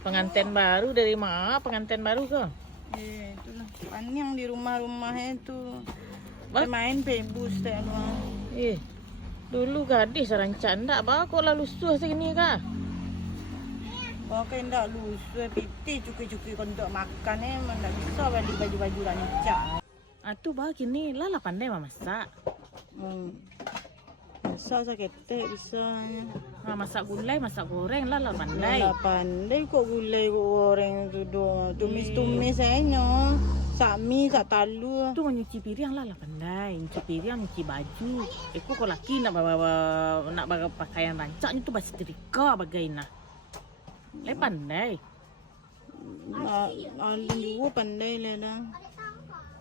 Pengantin baru dari mana? Pengantin baru kok? Itulah. Kan yang di rumah-rumahnya itu Bah? main pebus teh doang. Dulu gadis rancang ndak bah kok lalu susah segini kah? Bawa ke ndak lusu piti cuki-cuki untuk makan ndak bisa beli baju-baju rancak. Atuh bah kini lah pandai masak. Bisa sakit bisa. Masak gulai, masak goreng lah pandai. Lah pandai kok gulai goreng tu do. Tumis-tumis aja. Sami, sak talu. Itu nyuci piring lah pandai. Nyuci piring, nyuci baju. Aku kok laki nak bawa pakaian rancaknya tu basi setrika bagaimana. Pandai. Alin juga pandai lah dah.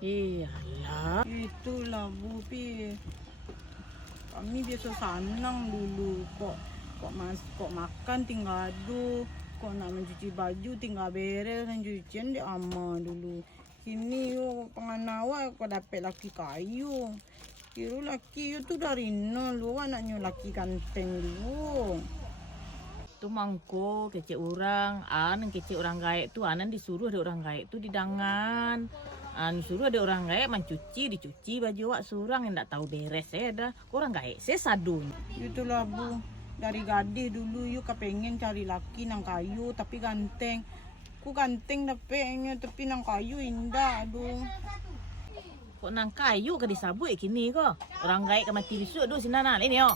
Iyalah. Itulah Bu Pi. Kami biasa sanang dulu kok makan tinggal aduk, kok nak mencuci baju tinggal beres dan cucian di ama dulu. Kini yo penganawa kok dapat laki kayu. Kira laki tu dari nol lu anaknya laki ganteng dulu. Tu mangko kecil orang, kecil orang gaek tu anan disuruh ada orang gaek tu didangan. Disuruh ada orang gaek dicuci baju wak surang yang ndak tahu beres dah. Orang gaek saya sadun. Itulah Bu, dari gadis dulu yuk kepengen cari laki nang kayu tapi ganteng. Ku ganteng tapi nang kayu indah aduh. Kok nang kayu ke disabut kini kok. Orang gaek ke mati besok tu sinanan ini yo.